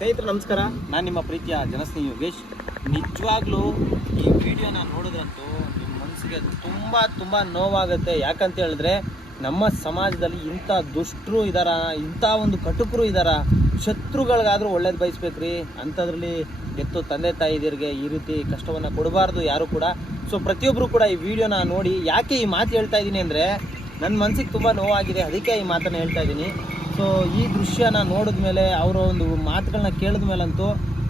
ಸ್ನೇಹಿತರೆ, ನಮಸ್ಕಾರ. ನಾನು ನಿಮ್ಮ ಪ್ರೀತಿಯ ಜನಸ್ನೇಹಿ ಯೋಗೇಶ್. ನಿಜವಾಗ್ಲೂ ಈ ವಿಡಿಯೋನ ನೋಡಿದ್ರಂತೂ ನಿಮ್ಮ ಮನಸ್ಸಿಗೆ ತುಂಬ ತುಂಬ ನೋವಾಗುತ್ತೆ. ಯಾಕಂತ ಹೇಳಿದ್ರೆ, ನಮ್ಮ ಸಮಾಜದಲ್ಲಿ ಇಂಥ ದುಷ್ಟರು ಇದಾರ, ಇಂಥ ಒಂದು ಕಟುಕರು ಇದಾರ. ಶತ್ರುಗಳಿಗಾದರೂ ಒಳ್ಳೇದು ಬಯಸ್ಬೇಕ್ರಿ. ಅಂಥದ್ರಲ್ಲಿ ಎತ್ತು ತಂದೆ ತಾಯಿದಿರಿಗೆ ಈ ರೀತಿ ಕಷ್ಟವನ್ನು ಕೊಡಬಾರ್ದು ಯಾರು ಕೂಡ. ಸೊ ಪ್ರತಿಯೊಬ್ಬರು ಕೂಡ ಈ ವಿಡಿಯೋನ ನೋಡಿ, ಯಾಕೆ ಈ ಮಾತು ಹೇಳ್ತಾ ಇದ್ದೀನಿ ಅಂದರೆ ನನ್ನ ಮನಸ್ಸಿಗೆ ತುಂಬ ನೋವಾಗಿದೆ. ಅದಕ್ಕೆ ಈ ಮಾತನ್ನು ಹೇಳ್ತಾ ಇದ್ದೀನಿ. ಸೊ ಈ ದೃಶ್ಯನ ನೋಡಿದ ಮೇಲೆ ಅವರ ಒಂದು ಮಾತುಗಳನ್ನ ಕೇಳಿದ ಮೇಲಂತೂ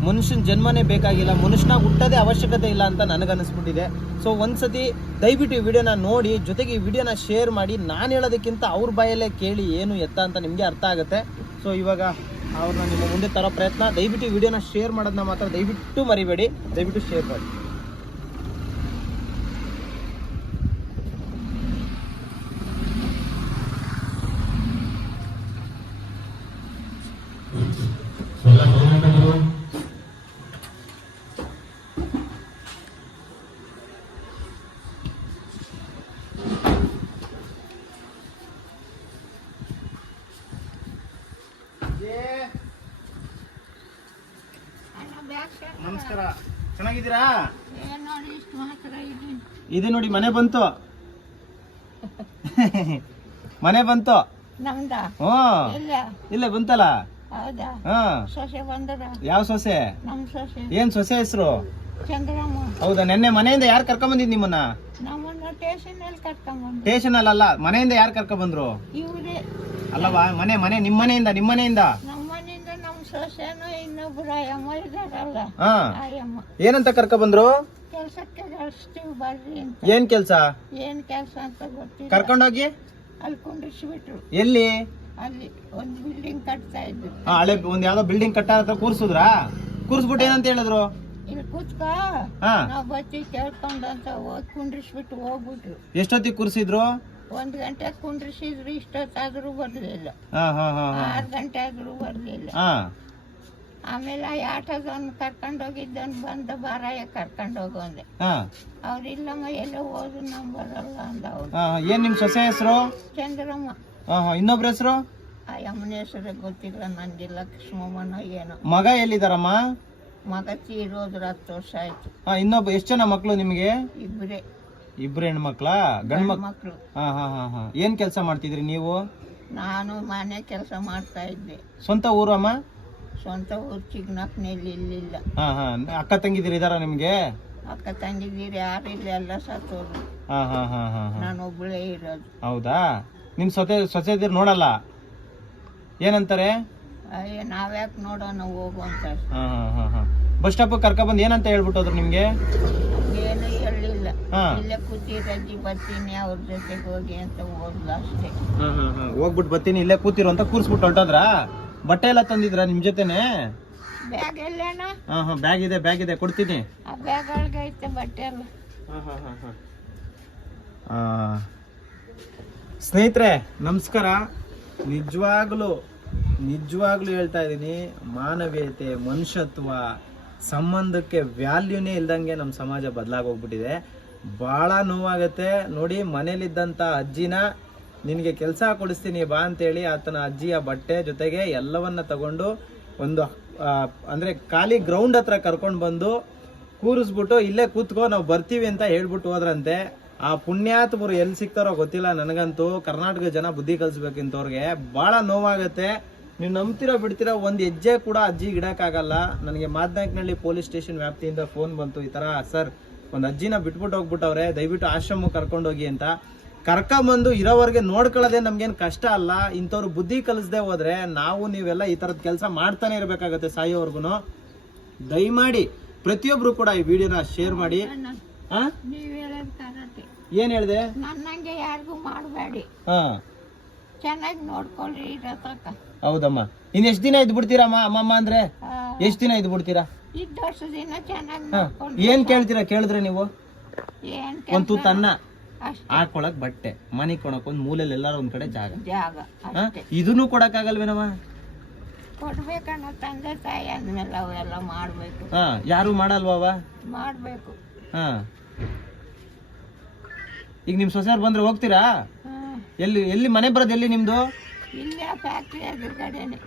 ಮನುಷ್ಯನ ಜನ್ಮನೇ ಬೇಕಾಗಿಲ್ಲ, ಮನುಷ್ಯನ ಹುಟ್ಟೋದೇ ಅವಶ್ಯಕತೆ ಇಲ್ಲ ಅಂತ ನನಗನ್ನಿಸ್ಬಿಟ್ಟಿದೆ. ಸೊ ಒಂದ್ಸತಿ ದಯವಿಟ್ಟು ಈ ವಿಡಿಯೋನ ನೋಡಿ, ಜೊತೆಗೆ ಈ ವಿಡಿಯೋನ ಶೇರ್ ಮಾಡಿ, ನಾನು ಹೇಳೋದಕ್ಕಿಂತ ಅವ್ರ ಬಾಯಲ್ಲೇ ಕೇಳಿ ಏನು ಎತ್ತ ಅಂತ ನಿಮಗೆ ಅರ್ಥ ಆಗುತ್ತೆ. ಸೊ ಇವಾಗ ಅವ್ರನ್ನ ನಿಮ್ಮ ಮುಂದೆ ತರೋ ಪ್ರಯತ್ನ, ದಯವಿಟ್ಟು ವಿಡಿಯೋನ ಶೇರ್ ಮಾಡೋದನ್ನ ಮಾತ್ರ ದಯವಿಟ್ಟು ಮರಿಬೇಡಿ, ದಯವಿಟ್ಟು ಶೇರ್ ಮಾಡಿ ಎಲ್ಲ ಹೋರಾಟಗಳು ನಮಸ್ಕಾರ. ಚೆನ್ನಾಗಿದ್ದೀರಾ? ನೋಡಿ ಇದೆ ಮನೆ ಬಂತು. ಮನೆ ಬಂತು. ಇಲ್ಲ. ಬಂತಲ್ಲ? ಯಾವ ಸೊಸೆ? ಏನ್ ಸೊಸೆ ಹೆಸರು? ಹೌದಾ ನೆನ್ನೆ ಮನೆಯಿಂದ ಯಾರು ಕರ್ಕೊಂಡ್ ಬಂದಿದ್ ನಿಮ್ಮನ್ನ ಸ್ಟೇಷನ್ ಅಲ್ಲಿ ಮನೆಯಿಂದ ಯಾರು ಕರ್ಕೊಂಡ್ ಬಂದ್ರು ಅಲ್ಲವಾ ಮನೆ ಮನೆ ನಿಮ್ ಮನೆಯಿಂದ ನಿಮ್ ಮನೆಯಿಂದ ನಮ್ಮ ಮನೆಯಿಂದ ನಮ್ ಸೊಸೆನು ಇನ್ನೊಬ್ರು ಅಯ್ಯಮ್ಮ ಇದಾರಲ್ಲ ಹಾ. ಅಯ್ಯಮ್ಮ ಏನಂತ ಕರ್ಕ ಬಂದ್ರು? ಕೆಲ್ಸಕ್ಕೆ ಕಳಿಸ್ತೀವಿ ಬರ್ರಿ ಅಂತ. ಏನ್ ಕೆಲ್ಸ? ಏನ್ ಕೆಲ್ಸ ಅಂತ ಗೊತ್ತಿಲ್ಲ. ಕರ್ಕೊಂಡೋಗಿ? ಅಲ್ಲಿ ಕುಂಡಿಸ್ಬಿಟ್ರು ಎಲ್ಲಿ? ಅಲ್ಲಿ ಒಂದು ಬಿಲ್ಡಿಂಗ್ ಕಟ್ತಾ ಇದ್ರು ಆ, ಹಳೆ ಒಂದ್ ಯಾವ್ದೋ ಬಿಲ್ಡಿಂಗ್ ಕಟ್ಟ ಹತ್ರ ಕೂರ್ಸುದ್ರಾ? ಕೂರ್ಸ್ಬಿಟ್ಟು ಏನಂತ ಹೇಳಿದ್ರು? ಇಲ್ಲಿ ಕೂತ್ಕ. ಹಾ. ನಾವ್ ಬಚ್ಚಿ ಕೇಳ್ಕೊಂಡಂತ ಹೋಗಿ ಕುಂಡ್ರಿಸ್ಬಿಟ್ಟು ಹೋಗ್ಬಿಟ್ರು. ಎಷ್ಟೊತ್ತಿಗೆ ಕೂರ್ಸಿದ್ರು? ಒಂದ್ ಗಂಟೆ ಕುಂಡ್ರಿಸಿದ್ರು ಇಷ್ಟೊತ್ತಾದ್ರೂ ಬರ್ಲಿಲ್ಲ. ಹಾ ಹಾ ಹಾ ಹಾ. ಆರ್ ಗಂಟೆ ಆದ್ರೂ ಬರ್ಲಿಲ್ಲ. ಹಾ. ಆಮೇಲೆ ಆ ಆಟೋದವ್ನು ಕರ್ಕೊಂಡ್ ಹೋಗಿದ್ದವನ್ ಬಂದ ಬಾರಾಯ ಕರ್ಕೊಂಡೋಗು ಅಂದೆ. ಅವ್ರ ಅವ್ರು ಇಲ್ಲಮ್ಮ ಎಲ್ಲ ಹೋದ್ರು ನಮ್ ಬರಲ್ಲ ಅಂದ ಅವ್ರು. ಹಾ ಏನ್ ನಿಮ್ ಸೊಸೆ ಹೆಸರು? ಚಂದ್ರಮ್ಮ. ಇನ್ನೊಬ್ರ ಹೆಸರು? ಆ ಯಮ್ಮನ ಹೆಸರು ಗೊತ್ತಿಲ್ಲ ನಂದಿಲ್ಲ ಲಕ್ಷ್ಮಮ್ಮನ ಏನೋ. ಮಗ ಎಲ್ಲಿದಾರಮ್ಮ? ಮಗ ತೀರೋದ್ರ ಹತ್ತು ವರ್ಷ ಆಯ್ತು. ಇನ್ನೊಬ್ಬ ಎಷ್ಟು ಜನ ಮಕ್ಳು ನಿಮಗೆ? ಇಬ್ರೇ. ಇಬ್ರು ಹೆಣ್ಮಕ್ಳಾ? ಗಂಡ್ ಮಕ್ ಮಕ್ಳು. ಹಾ ಹಾ ಹಾ ಹಾ. ಏನ್ ಕೆಲಸ ಮಾಡ್ತಿದ್ರಿ ನೀವು? ನಾನು ಮನೆ ಕೆಲಸ ಮಾಡ್ತಾ ಇದ್ದೆ. ಸ್ವಂತ ಊರು ಅಮ್ಮ ಸ್ವಂತ ಊರು ಚಿಗ್ನಕ್ನಲ್ಲಿ ಇಲ್ಲಿಲ್ಲ. ಹಾ ಹಾ. ಅಕ್ಕ ತಂಗಿದಿರಿ ಇದಾರ ನಿಮ್ಗೆ? ಅಕ್ಕ ತಂಗಿದ್ದೀರಿ ಯಾರಿಲ್ಲ ಎಲ್ಲ ಸತ್ತೋದ್ರು. ಹಾ ಹಾ ಹಾ ಹಾ ಹಾ. ನಾನು ಒಬ್ಬಳೇ ಇರೋದು. ಹೌದಾ? ನಿಮ್ ಸೊಸೆ ಸೊಸೆದಿರ್ ನೋಡಲ್ಲ? ಏನಂತಾರೆ? ಅಯ್ಯ ನಾವ್ಯಾಕೆ ನೋಡೋಣ ಹೋಗು ಅಂತ. ಹಾ ಹಾ ಹಾ ಹಾ. ಬಸ್ ಸ್ಟಾಪ್ ಕರ್ಕೊಂಡ್ಬಂದು ಬಂದ್ ಏನಂತ ಹೇಳ್ಬಿಟ್ಟೋದ್ರು ನಿಮ್ಗೆ? ಏನು ಹೇಳಿಲ್ಲ ಹಾ. ಇಲ್ಲೇ ಕೂತಿರಜ್ಜಿ ಬರ್ತೀನಿ ಅವ್ರ ಜೊತೆಗೆ ಹೋಗಿ ಅಂತ ಹೋದ್ಲು ಅಷ್ಟೇ. ಹಾ ಹಾ ಹಾ. ಹೋಗ್ಬಿಟ್ಟು ಬರ್ತೀನಿ ಇಲ್ಲೇ ಕೂತಿರು ಅಂತ ಕೂರ್ಸ್ಬಿಟ್ಟು ಹೊರಟೋದ್ರ? ಬಟ್ಟೆ ಎಲ್ಲ ತಂದಿದ್ರ ನಿಮ್ ಜೊತೆನೆ? ಬ್ಯಾಗ್ ಎಲ್ಲೇನ ಹಾ ಹಾ ಬ್ಯಾಗ್ ಇದೆ ಬ್ಯಾಗ್ ಇದೆ ಕೊಡ್ತೀನಿ. ಆ ಬ್ಯಾಗ್ ಒಳಗೆ ಐತೆ ಬಟ್ಟೆ ಎಲ್ಲ. ಸ್ನೇಹಿತರೆ ನಮಸ್ಕಾರ. ನಿಜವಾಗ್ಲೂ ನಿಜವಾಗ್ಲೂ ಹೇಳ್ತಾ ಇದ್ದೀನಿ ಮಾನವೀಯತೆ ಮನುಷ್ಯತ್ವ ಸಂಬಂಧಕ್ಕೆ ವ್ಯಾಲ್ಯೂನೇ ಇಲ್ದಂಗೆ ನಮ್ಮ ಸಮಾಜ ಬದಲಾಗೋಗ್ಬಿಟ್ಟಿದೆ. ಭಾಳ ನೋವಾಗತ್ತೆ. ನೋಡಿ ಮನೇಲಿದ್ದಂಥ ಅಜ್ಜಿನ ನಿನಗೆ ಕೆಲಸ ಕೊಡಿಸ್ತೀನಿ ಬಾ ಅಂತೇಳಿ ಆತನ ಅಜ್ಜಿಯ ಬಟ್ಟೆ ಜೊತೆಗೆ ಎಲ್ಲವನ್ನ ತಗೊಂಡು ಒಂದು ಅಂದರೆ ಖಾಲಿ ಗ್ರೌಂಡ್ ಹತ್ರ ಕರ್ಕೊಂಡು ಬಂದು ಕೂರಿಸ್ಬಿಟ್ಟು ಇಲ್ಲೇ ಕೂತ್ಕೋ, ನಾವು ಬರ್ತೀವಿ ಅಂತ ಹೇಳ್ಬಿಟ್ಟು ಹೋದ್ರಂತೆ. ಆ ಪುಣ್ಯಾತ್ಮರು ಎಲ್ಲಿ ಸಿಗ್ತಾರೋ ಗೊತ್ತಿಲ್ಲ ನನಗಂತೂ. ಕರ್ನಾಟಕ ಜನ ಬುದ್ಧಿ ಕಲಿಸ್ಬೇಕಿಂತವ್ರಿಗೆ ಭಾಳ ನೋವಾಗುತ್ತೆ. ನೀವು ನಂಬ್ತಿರೋ ಬಿಡ್ತಿರೋ ಒಂದು ಹೆಜ್ಜೆ ಕೂಡ ಅಜ್ಜಿ ಇಡೋಕ್ಕಾಗಲ್ಲ. ನನಗೆ ಮಾದ್ನಾಯಕ್ನಹಳ್ಳಿ ಪೊಲೀಸ್ ಸ್ಟೇಷನ್ ವ್ಯಾಪ್ತಿಯಿಂದ ಫೋನ್ ಬಂತು ಈ ಥರ ಸರ್, ಒಂದು ಅಜ್ಜಿನ ಬಿಟ್ಬಿಟ್ಟು ಹೋಗ್ಬಿಟ್ಟವ್ರೆ, ದಯವಿಟ್ಟು ಆಶ್ರಮಕ್ಕೆ ಕರ್ಕೊಂಡೋಗಿ ಅಂತ. ಕರ್ಕೊಂಬಂದು ಇರೋವರೆಗೆ ನೋಡ್ಕೊಳ್ಳೋದೇ ನಮ್ಗೇನು ಕಷ್ಟ ಅಲ್ಲ ಇಂಥವ್ರು ಬುದ್ಧಿ ಕಲಿಸ್ದೆ ಹೋದ್ರೆ ನಾವು ನೀವೆಲ್ಲ ಈ ಥರದ ಕೆಲಸ ಮಾಡ್ತಾನೆ ಇರಬೇಕಾಗತ್ತೆ ಸಾಯೋವರೆಗೂ ದಯಮಾಡಿ ಪ್ರತಿಯೊಬ್ರು ಕೂಡ ಈ ವಿಡಿಯೋನ ಶೇರ್ ಮಾಡಿ. ಏನ್ ಹೇಳ್ದೆ? ನನ್ನಂಗೆ ಯಾರಿಗೂ ಮಾಡಬೇಡಿ. ಹಾ. ಚೆನ್ನಾಗಿ ನೋಡ್ಕೊಳ್ರಿ ಇರೋ ತನಕ ಹೌದಮ್ಮ. ಇನ್ ಎಷ್ಟ್ ದಿನ ಇದ್ ಬಿಡ್ತೀರಮ್ಮ ಅಮ್ಮಮ್ಮ ಅಂದ್ರೆ? ಎಷ್ಟ್ ದಿನ ಇದ್ ಬಿಡ್ತೀರಾ? ಇದ್ದ ವರ್ಷ ದಿನ ಚೆನ್ನಾಗಿ ಹಾ. ನೋಡ್ಕೊಂಡ್ರಿ ಏನ್ ಕೇಳ್ತೀರಾ ಕೇಳಿದ್ರೆ ನೀವು? ಒಂದು ತನ್ನ ಅನ್ನ ಹಾಕೊಳಕ್ ಬಟ್ಟೆ. ಮನೆ ಕೊಡಕ್ ಒಂದ್ ಮೂಲೆಯಲ್ಲಿ ಎಲ್ಲಾರು ಒಂದ್ ಕಡೆ ಜಾಗ. ಜಾಗ? ಅಷ್ಟೇ. ಇದನ್ನು ಕೊಡಕ್ ಆಗಲ್ವೇನವ ಕೊಡ್ಬೇಕಣ್ಣ ತಂದೆ ತಾಯಿ ಅವೆಲ್ಲ ಮಾಡ್ಬೇಕು. ಹಾ ಯಾರು ಮಾಡಲ್ವವ ಮಾಡ್ಬೇಕು. ಹಾ. ಈಗ ನಿಮ್ ಸೊಸೆಯವ್ರು ಬಂದ್ರೆ ಹೋಗ್ತೀರಾ? ಹ್ಮ್. ಎಲ್ಲಿ ಎಲ್ಲಿ ಮನೆ ಬರೋದು ಎಲ್ಲಿ ನಿಮ್ದು? ಇಲ್ಲೇ ಫ್ಯಾಕ್ಟ್ರಿ ಎದುರುಗಡೆನೆ.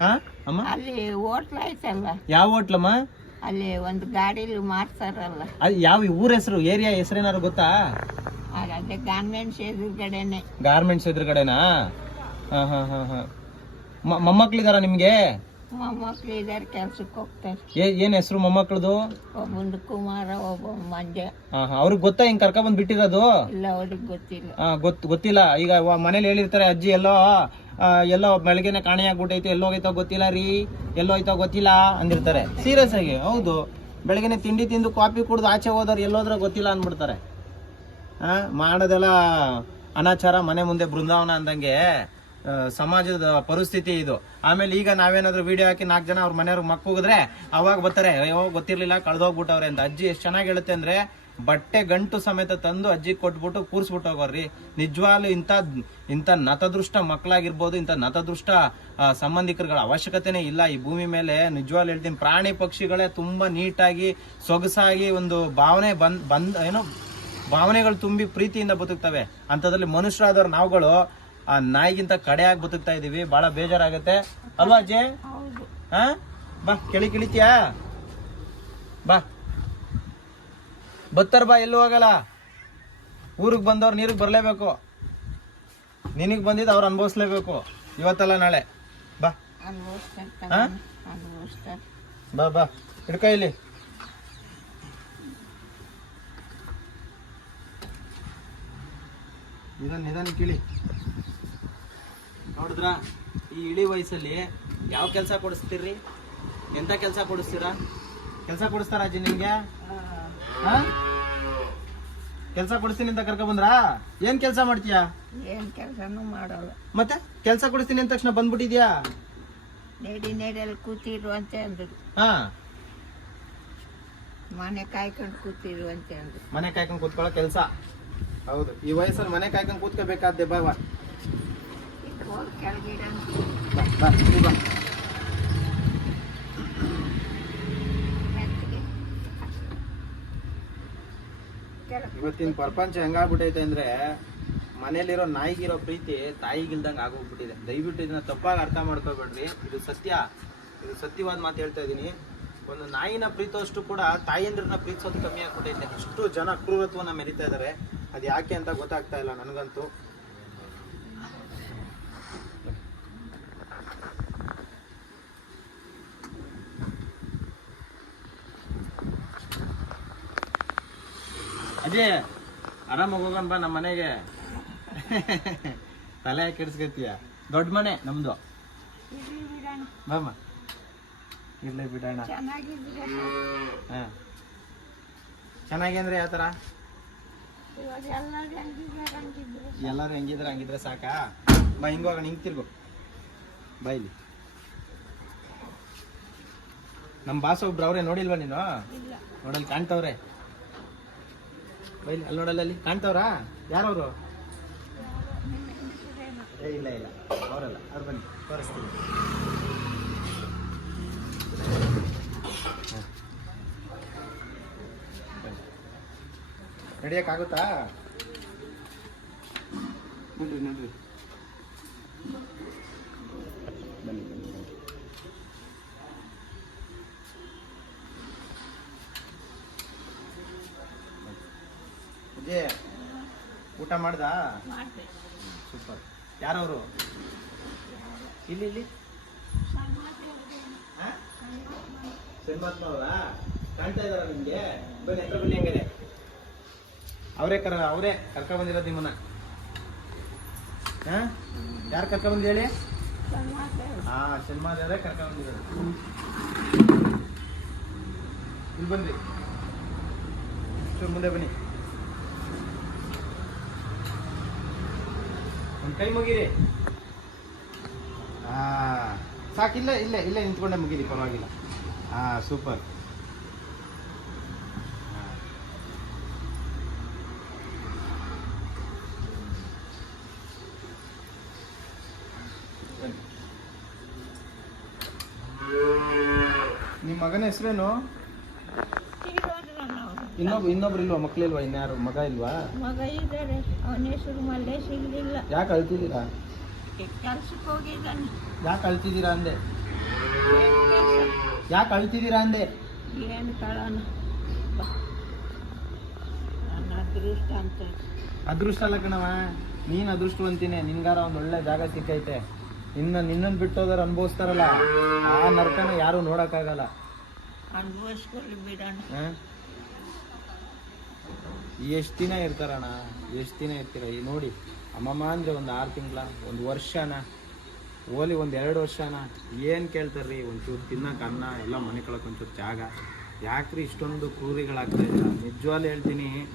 ಹಾ ಅಮ್ಮ? ಅಲ್ಲಿ ಹೋಟ್ಲ್ ಐತಲ್ಲ ಯಾವ ಹೋಟ್ಲಮ್ಮ? ಅಲ್ಲಿ ಒಂದು ಗಾಡಿ ಮಾಡ್ತಾರಲ್ಲ ಅದು ಯಾವ ಊರ ಹೆಸರು ಏರಿಯಾ ಹೆಸರೇನಾರು ಗೊತ್ತಾ? ಗಾರ್ಮೆಂಟ್ಸ್ ಎದುರುಗಡೆನೆ. ಗಾರ್ಮೆಂಟ್ಸ್ ಎದುರುಗಡೆನಾ? ಹಾ ಹಾ ಹಾ ಮೊಮ್ಮಕ್ಳಿದಾರ ನಿಮ್ಗೆ? ಮೊಮ್ಮಕ್ಳು ಇದಾರೆ ಕೆಲ್ಸಕ್ಕೆ ಹೋಗ್ತಾರೆ. ಏ- ಏನ್ ಹೆಸರು ಮೊಮ್ಮಕ್ಳದು? ಒಬ್ಬಂದು ಕುಮಾರ ಒಬ್ಬ ಮಂಜ. ಹಾ ಹಾ. ಅವ್ರಿಗೆ ಗೊತ್ತಾ ಹಿಂಗ್ ಕರ್ಕ ಬಂದ್ ಬಿಟ್ಟಿರೋದು? ಇಲ್ಲ ಅವ್ರಿಗೆ ಗೊತ್ತಿಲ್ಲ. ಹಾ ಗೊತ್ ಗೊತ್ತಿಲ್ಲ. ಈಗ ವ- ಮನೇಲಿ ಹೇಳಿರ್ತಾರೆ ಅಜ್ಜಿ ಎಲ್ಲೋ ಆ, ಎಲ್ಲೋ ಬೆಳಗ್ಗೆನೆ ಕಾಣೆಯಾಗ್ಬಿಟ್ಟೈತೆ ಎಲ್ಲೋ ಹೋಗೈತೋ ಗೊತ್ತಿಲ್ಲ ರೀ ಎಲ್ಲೋ ಹೋಯ್ತೋ ಗೊತ್ತಿಲ್ಲ ಅಂದಿರ್ತಾರೆ. ಸೀರಿಯಸ್ ಆಗಿ ಹೌದು. ಬೆಳಗ್ಗೆನೆ ತಿಂಡಿ ತಿಂದು ಕಾಫಿ ಕುಡ್ದು ಆಚೆ ಹೋದವ್ರು ಎಲ್ಲೋದ್ರೆ ಗೊತ್ತಿಲ್ಲ ಅಂದ್ಬಿಡ್ತಾರೆ. ಮಾಡೋದೆಲ್ಲ ಅನಾಚಾರ, ಮನೆ ಮುಂದೆ ಬೃಂದಾವನ ಅಂದಂಗೆ ಸಮಾಜದ ಪರಿಸ್ಥಿತಿ ಇದು. ಆಮೇಲೆ ಈಗ ನಾವೇನಾದ್ರೂ ವಿಡಿಯೋ ಹಾಕಿ ನಾಲ್ಕು ಜನ ಅವ್ರ ಮನೆಯವ್ರಿಗೆ ಮಕ್ಕೋಗಿದ್ರೆ ಅವಾಗ ಬರ್ತಾರೆ, ಅಯ್ಯೋ, ಗೊತ್ತಿರ್ಲಿಲ್ಲ, ಕಳ್ದೋಗ್ಬಿಟ್ಟವ್ರೆ ಅಂತ. ಅಜ್ಜಿ ಎಷ್ಟು ಚೆನ್ನಾಗಿ ಹೇಳುತ್ತೆ ಅಂದ್ರೆ, ಬಟ್ಟೆ ಗಂಟು ಸಮೇತ ತಂದು ಅಜ್ಜಿ ಕೊಟ್ಬಿಟ್ಟು ಕೂರ್ಸ್ಬಿಟ್ಟು ಹೋಗೋರ್ರಿ. ನಿಜವಾಗ್ಲೂ ಇಂಥ ಇಂಥ ನತದೃಷ್ಟ ಮಕ್ಕಳಾಗಿರ್ಬೋದು ಇಂಥ ನತದೃಷ್ಟ ಸಂಬಂಧಿಕರುಗಳ ಅವಶ್ಯಕತೆನೇ ಇಲ್ಲ. ಈ ಭೂಮಿ ಮೇಲೆ ನಿಜವಾಗ್ಲೂ ಹೇಳ್ತೀನಿ, ಪ್ರಾಣಿ ಪಕ್ಷಿಗಳೇ ತುಂಬ ನೀಟಾಗಿ, ಸೊಗಸಾಗಿ ಒಂದು ಭಾವನೆ ಬಂದ್ ಬಂದ್, ಏನೋ ಭಾವನೆಗಳು ತುಂಬಿ ಪ್ರೀತಿಯಿಂದ ಬದುಕ್ತವೆ. ಅಂಥದ್ರಲ್ಲಿ ಮನುಷ್ಯರಾದವ್ರು ನಾವುಗಳು ಆ ನಾಯಿಗಿಂತ ಕಡೆಯಾಗಿ ಬದುಕ್ತಾ ಇದೀವಿ. ಬಹಳ ಬೇಜಾರಾಗತ್ತೆ. ಅಲ್ವಾ ಅಜ್ಜೆ? ಹಾ? ಬಾ ಕೆಳಿ ಕಿಳಿತೀಯಾ? ಬಾ. ಬತ್ತರ್ ಬಾ ಎಲ್ಲೂ ಹೋಗಲ್ಲ. ಊರಿಗೆ ಬಂದವ್ರು ನೀರಿಗೆ ಬರಲೇಬೇಕು. ನಿನಗೆ ಬಂದಿದ್ದು ಅವ್ರು ಅನುಭವಿಸ್ಲೇಬೇಕು. ಇವತ್ತಲ್ಲ ನಾಳೆ. ಬಾ. ಬಾ ಬಾ. ಹಿಡ್ಕ ಇಲ್ಲಿ. ನಿಧಾನ ನಿಧಾನ ಕೇಳಿ. ನೋಡಿದ್ರ? ಈ ಇಳಿ ವಯಸ್ಸಲ್ಲಿ ಯಾವ ಕೆಲಸ ಕೊಡಿಸ್ತೀರಿ? ಎಂತ ಕೆಲಸ ಕೊಡಿಸ್ತೀರಾ? ಕೆಲಸ ಕೊಡಿಸ್ತಾರ ಅಜ್ಜಿ ನಿಮ್ಗೆ? ಕೆಲಸ ಕೊಡಿಸ್ತೀನಿ ಅಂತ ಕರ್ಕೊ ಬಂದ್ರ? ಏನ್ ಕೆಲಸ ಮಾಡ್ತೀಯಾ? ಏನ್ ಕೆಲಸನೂ ಮಾಡಲ್ಲ. ಮತ್ತೆ ಕೆಲಸ ಕೊಡಿಸ್ತೀನಿ ಅಂದ ತಕ್ಷಣ ಬಂದ್ಬಿಟ್ಟಿದ್ಯಾ? ನೇಡಿ ನೇಡಲ್ಲಿ ಕೂತಿರು ಅಂತ ಅಂದ್ರು. ಹಾ. ಮನೆ ಕಾಯ್ಕೊಂಡು ಕೂತಿರು ಅಂತ ಅಂದ್ರು. ಮನೆ ಕಾಯ್ಕೊಂಡು ಕೂತ್ಕೊಳ್ಳೋ ಕೆಲಸ. ಹೌದು. ಈ ವಯಸ್ಸಲ್ಲಿ ಮನೆ ಕಾಯ್ಕೊಂಡು ಕೂತ್ಕೋಬೇಕಾದ್ದೆ ಬಾ ಬಾ. ಬಾ ಇವತ್ತಿನ ಪ್ರಪಂಚ ಹೆಂಗಾಗ್ಬಿಟ್ಟೈತೆ ಅಂದ್ರೆ ಮನೇಲಿರೋ ನಾಯಿಗಿರೋ ಪ್ರೀತಿ ತಾಯಿಗಿಲ್ದಂಗೆ ಆಗೋಗ್ಬಿಟ್ಟಿದೆ. ದಯವಿಟ್ಟು ಇದನ್ನ ತಪ್ಪಾಗಿ ಅರ್ಥ ಮಾಡ್ಕೋಬೇಡ್ರಿ. ಇದು ಸತ್ಯ. ಇದು ಸತ್ಯವಾದ ಮಾತು ಹೇಳ್ತಾ ಇದ್ದೀನಿ. ಒಂದು ನಾಯಿನ ಪ್ರೀತೋಷ್ಟು ಕೂಡ ತಾಯಂದ್ರನ್ನ ಪ್ರೀತಿಸೋದು ಕಮ್ಮಿ ಆಗ್ಬಿಟ್ಟೈತೆ. ಅಷ್ಟು ಜನ ಕ್ರೂರತ್ವನ ಮೆರಿತಾ ಇದ್ದಾರೆ ಅದು ಯಾಕೆ ಅಂತ ಗೊತ್ತಾಗ್ತಾ ಇಲ್ಲ ನನಗಂತೂ. ಅದೇ ಆರಾಮಾಗಿ ಹೋಗೋಣ ಬಾ ನಮ್ಮ ಮನೆಗೆ. ತಲೆ ಕೆಡಿಸ್ಕೊತೀಯ ದೊಡ್ಡ ಮನೆ ನಮ್ದು. ಬಾಮ್ಮ. ಇರ್ಲಿ ಬಿಡೋಣ. ಹಾಂ. ಚೆನ್ನಾಗಿ ಅಂದ್ರೆ ಯಾವ ಥರ ಎಲ್ಲರೂ ಹಂಗಿದ್ರೆ ಹೆಂಗಿದ್ರೆ ಸಾಕಾ? ಬಾ ಹಿಂಗ ಹಿಂಗೆ ತಿರ್ಗು. ಬೈಲಿ ನಮ್ ನಮ್ಮ ಬಾಸ್ ಒಬ್ರು ಅವ್ರೆ ನೋಡಿಲ್ವಾ ನೀನು? ಇಲ್ಲ. ನೋಡಲ್ಲಿ ಕಾಣ್ತವ್ರೆ. ಬೈಲಿ ಅಲ್ಲಿ ನೋಡಲ್ಲ ಅಲ್ಲಿ. ಕಾಣ್ತವ್ರಾ? ಯಾರವರು? ಇಲ್ಲ ಇಲ್ಲ. ಅವರಲ್ಲ. ಅವ್ರು ಬನ್ನಿ. ತೋರಿಸ್ತೀನಿ. ನಡಿಯಕ್ಕಾಗುತ್ತಾ? ನೋಡ್ರಿ ನೋಡ್ರಿ. ಬನ್ನಿ ಊಟ ಮಾಡ್ದ? ಸೂಪರ್. ಯಾರವರು? ಇಲ್ಲಿ ಇಲ್ಲಿ. ಅವರಾ ಕಾಣ್ತಾ ಇದಾರ ನಿಮ್ಗೆ? ಬನ್ನಿ ಹತ್ರ ಬನ್ನಿ ಹಂಗಾರೆ ಅವರೇ ಕರ ಅವರೇ ಕರ್ಕ ಬಂದಿರೋದು ನಿಮ್ಮನ್ನ. ಹಾ? ಯಾರು ಕರ್ಕ ಬಂದು ಹೇಳಿ? ಹಾ ಸಿನಿಮಾದವರೇ ಕರ್ಕ ಬಂದಿರೋದು. ಇಲ್ಲಿ ಚೂರು ಮುಂದೆ ಬನ್ನಿ. ಒಂದು ಕೈ ಮುಗಿರಿ. ಹಾ ಸಾಕಿಲ್ಲ ಇಲ್ಲೇ ಇಲ್ಲೇ ನಿಂತ್ಕೊಂಡೆ ಮುಗಿರಿ ಪರವಾಗಿಲ್ಲ. ಹಾ ಸೂಪರ್. ನಿಮ್ಮ ಮಗನ ಹೆಸರೇನು. ಇನ್ನೊಬ್ ಇನ್ನೊಬ್ರು ಇಲ್ವಾ? ಮಕ್ಳಿಲ್ವಾ ಇನ್ಯಾರು? ಮಗ ಇಲ್ವಾ? ಮಗ ಇದ್ದಾರೆ ಅವನ ಹೆಸರು ಮಲ್ಲೇಶ್ ಇರಲಿಲ್ಲ. ಯಾಕೆ ಅಳ್ತಿದ್ದೀರಾ? ಕೆಲ್ಸಕ್ಕೆ ಹೋಗಿದ್ದಾನೆ. ಯಾಕೆ ಅಳ್ತಿದ್ದೀರಾ ಅಂದೆ? ಯಾಕೆ ಅಳ್ತಿದ್ದೀರಾ ಅಂದೆ? ಏನು ನನ್ನ ಅದೃಷ್ಟ ಅಂತ. ಅದೃಷ್ಟ ಅಲ್ಲ ಕಣವ ನೀನ್ ಅದೃಷ್ಟವಂತಿನೇ. ನಿನ್ಗಾರ ಒಂದ್ ಒಳ್ಳೆ ಜಾಗ ಸಿಕ್ಕೈತೆ. ನಿನ್ನ ನಿನ್ನನ್ನು ಬಿಟ್ಟೋದಾರ ಅನುಭವಿಸ್ತಾರಲ್ಲ? ಆ ನರ್ಕನ ಯಾರು ನೋಡೋಕ್ಕಾಗಲ್ಲ. ಅನುಭವಿಸ್ಕೊಳ್ಳಿ ಬಿಡೋಣ. ಆ? ಎಷ್ಟ್ ದಿನ ಇರ್ತಾರಣ್ಣ? ಎಷ್ಟು ದಿನ ಇರ್ತೀರ? ಈ ನೋಡಿ ಅಮ್ಮಮ್ಮ ಅಂದ್ರೆ ಒಂದು ಆರು ತಿಂಗಳ? ಒಂದು ವರ್ಷನ? ಓಲಿ ಒಂದು ಎರಡು ವರ್ಷನ? ಏನು ಕೇಳ್ತಾರ್ರಿ? ಒಂಚೂರು ತಿನ್ನೋಕೆ ಅನ್ನ ಎಲ್ಲ ಮನೆ ಕಳಕ್ಕೆ ಒಂಚೂರು ಜಾಗ. ಯಾಕ್ರಿ ಇಷ್ಟೊಂದು ಕ್ರೂರಿಗಳಾಗ್ತಾ ಇದ್ದಾರೆ? ನಿಜವಾಗ್ಲೂ ಹೇಳ್ತೀನಿ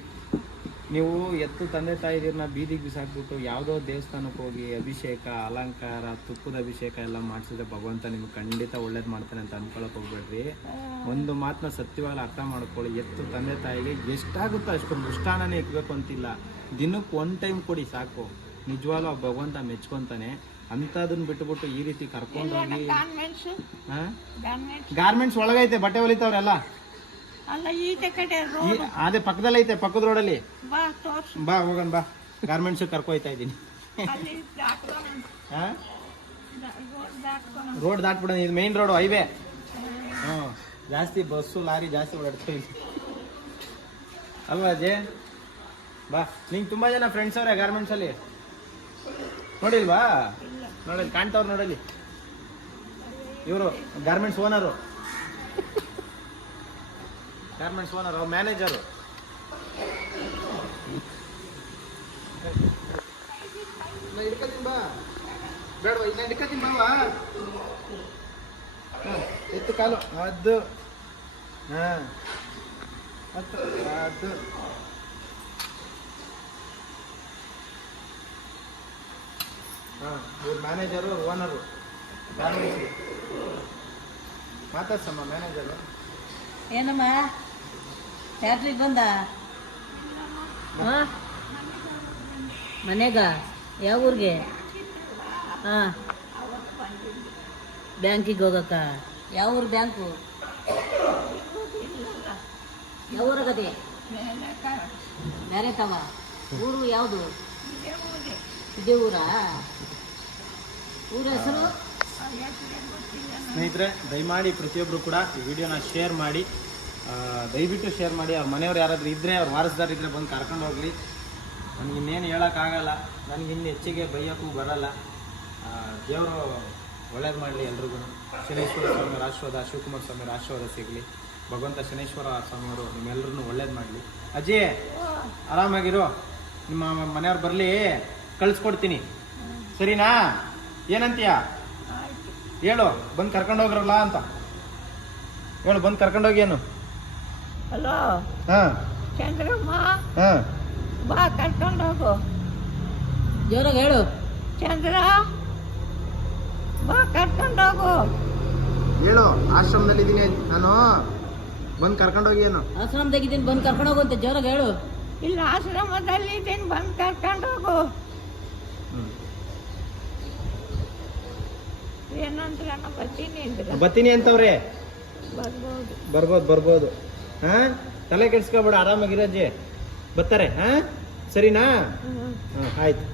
ನೀವು ಎತ್ತು ತಂದೆ ತಾಯಿದಿರನ್ನ ಬೀದಿಗೆ ಬಿಸಾಕ್ಬಿಟ್ಟು ಯಾವುದೋ ದೇವಸ್ಥಾನಕ್ಕೆ ಹೋಗಿ ಅಭಿಷೇಕ ಅಲಂಕಾರ ತುಪ್ಪದ ಅಭಿಷೇಕ ಎಲ್ಲ ಮಾಡಿಸಿದ್ರೆ ಭಗವಂತ ನಿಮ್ಗೆ ಖಂಡಿತ ಒಳ್ಳೇದು ಮಾಡ್ತಾನೆ ಅಂತ ಅನ್ಕೊಳಕ್ ಹೋಗ್ಬೇಡ್ರಿ. ಒಂದು ಮಾತನ್ನ ಸತ್ಯವಾಗಿ ಅರ್ಥ ಮಾಡ್ಕೊಳ್ಳಿ. ಎತ್ತು ತಂದೆ ತಾಯಿಗೆ ಎಷ್ಟಾಗುತ್ತೋ ಅಷ್ಟು ಮುಷ್ಟಾನನೇ ಇಕ್ಬೇಕು ಅಂತಿಲ್ಲ. ದಿನಕ್ಕೆ ಒನ್ ಟೈಮ್ ಕೊಡಿ ಸಾಕು. ನಿಜವಾಗ್ಲೂ ಆ ಭಗವಂತ ಮೆಚ್ಕೊತಾನೆ. ಅಂಥದನ್ನ ಬಿಟ್ಬಿಟ್ಟು ಈ ರೀತಿ ಕರ್ಕೊಂಡೋಗಿ ಗಾರ್ಮೆಂಟ್ಸ್ ಗಾರ್ಮೆಂಟ್ಸ್ ಒಳಗೈತೆ ಬಟ್ಟೆ ಹೊಲಿತಾವ್ರೆಲ್ಲ. ಅಲ್ಲ ಈಚೆ ಕಡೆ ಈ ರೋಡ್ ಅದೇ ಪಕ್ಕದಲ್ಲಿ ಐತೆ ಪಕ್ಕದ ರೋಡಲ್ಲಿ ಬಾ ತೋರ್ಸು. ಬಾ ಹೋಗೋಣ ಬಾ. ಗಾರ್ಮೆಂಟ್ಸ್ ಕರ್ಕೊಯ್ತಾ ಇದ್ದೀನಿ. ಅಲ್ಲಿ ದಾಟ್ಕೊಂಡು ಹಾ? ರೋಡ್ ದಾಟ್ಕೊಂಡು ರೋಡ್ ದಾಟ್ಬಿಡೋಣ ಇದು ಮೇನ್ ರೋಡ್ ಹೈವೇ ಹ್ಞೂ ಜಾಸ್ತಿ ಬಸ್ಸು ಲಾರಿ ಜಾಸ್ತಿ ಓಡಾಡ್ತಾ ಇಲ್ಲ ಅಲ್ವಾ ಅಜಯ್? ಬಾ ನಿಂಗೆ ತುಂಬ ಜನ ಫ್ರೆಂಡ್ಸ್ ಅವರೇ ಗಾರ್ಮೆಂಟ್ಸಲ್ಲಿ ನೋಡಿಲ್ವಾ? ನೋಡಿ ಕಾಣ್ತಾವ್ರು ನೋಡಲಿ ಇವರು ಗಾರ್ಮೆಂಟ್ಸ್ ಓನರು ಗಾರ್ಮೆಂಟ್ಸ್ ಓನರ್ ಅವ್ರ ಮ್ಯಾನೇಜರು ಹಿಡ್ಕೊತೀನಿ ಬಾ. ಬೇಡವಾ ಇಲ್ಲ ಹಿಡ್ಕೊತೀನಿ ಬಾವಾ ಹಾಂ ಎತ್ತು ಕಾಲು. ಅದು. ಹಾಂ. ಅದು ಅದು. ಹಾಂ ಇವ್ರು ಮ್ಯಾನೇಜರು ಓನರು ಮಾತಾಡ್ಸಮ್ಮ ಮ್ಯಾನೇಜರು ಏನಮ್ಮ? ಫ್ಯಾಕ್ಟ್ರಿಗೆ ಬಂದ? ಹಾಂ? ಮನೆಗ? ಯಾವ ಊರಿಗೆ? ಹಾಂ. ಬ್ಯಾಂಕಿಗೆ ಹೋಗಕ್ಕ? ಯಾವ ಊರು ಬ್ಯಾಂಕು? ಯಾವ ಊರಾಗದೆ ಬೇರೆ ತವ ಊರು ಯಾವುದು? ಇದೇ ಊರಾ? ಊರ ಹೆಸರು? ಸ್ನೇಹಿತರೆ ದಯಮಾಡಿ ಪ್ರತಿಯೊಬ್ಬರು ಕೂಡ ಈ ವಿಡಿಯೋನ ಶೇರ್ ಮಾಡಿ. ದಯವಿಟ್ಟು ಶೇರ್ ಮಾಡಿ. ಅವ್ರ ಮನೆಯವ್ರು ಯಾರಾದರೂ ಇದ್ದರೆ ಅವ್ರು ವಾರಸ್ದಾರಿದ್ರೆ ಬಂದು ಕರ್ಕೊಂಡು ಹೋಗಲಿ. ನನಗೆ ಇನ್ನೇನು ಹೇಳೋಕ್ಕಾಗಲ್ಲ ನನಗೆ ಇನ್ನು ಹೆಚ್ಚಿಗೆ ಬೈಯೋಕ್ಕೂ ಬರಲ್ಲ. ದೇವರು ಒಳ್ಳೇದು ಮಾಡಲಿ ಎಲ್ರಿಗೂ. ಶನೇಶ್ವರ ಸ್ವಾಮಿ ಆಶೀರ್ವಾದ ಶಿವಕುಮಾರ ಸ್ವಾಮಿ ಆಶೀರ್ವಾದ ಸಿಗಲಿ. ಭಗವಂತ ಶನೇಶ್ವರ ಸ್ವಾಮಿಯವರು ನಿಮ್ಮೆಲ್ಲರನ್ನು ಒಳ್ಳೇದು ಮಾಡಲಿ. ಅಜ್ಜಿ ಆರಾಮಾಗಿರು? ನಿಮ್ಮ ಮನೆಯವ್ರು ಬರಲಿ. ಕಳಿಸ್ಕೊಡ್ತೀನಿ. ಸರಿನಾ? ಏನಂತೀಯ? ಹೇಳು. ಬಂದು ಕರ್ಕೊಂಡು ಹೋಗ್ರಲ್ಲ ಅಂತ. ಹೇಳು ಬಂದು ಕರ್ಕೊಂಡೋಗಿ ಏನು? ಹಲೋ? ಹಾಂ. ಚಂದ್ರಮ್ಮ? ಹಾಂ. ಬಾ ಕರ್ಕೊಂಡು ಹೋಗು. ಜೋರಾಗಿ ಹೇಳು. ಚಂದ್ರ? ಬಾ ಕರ್ಕೊಂಡು ಹೋಗು. ಹೇಳು ಆಶ್ರಮದಲ್ಲಿ ಇದ್ದೀನಿ ನಾನು ಬಂದು ಕರ್ಕೊಂಡೋಗಿ ಏನು? ಆಶ್ರಮದಾಗಿದ್ದೀನಿ ಬಂದು ಕರ್ಕೊಂಡು ಅಂತ ಜೋರಾಗಿ ಹೇಳು. ಇಲ್ಲ ಆಶ್ರಮದಲ್ಲಿ ಇದ್ದೀನಿ ಬಂದು ಕರ್ಕೊಂಡು ಹೋಗು. ಏನಂದ್ರೆ ನಾನು ಬರ್ತೀನಿ ಬತ್ತೀನಿ ಅಂತವ್ರೆ. ಬರ್ಬೋದು. ಬರ್ಬೋದು ಬರ್ಬೋದು. ಹಾಂ? ತಲೆ ಕೆಡ್ಸ್ಕೊಬೇಡ ಆರಾಮಾಗಿರಜ್ಜಿ ಬರ್ತಾರೆ ಹಾ? ಸರಿನಾ? ಆಯ್ತು.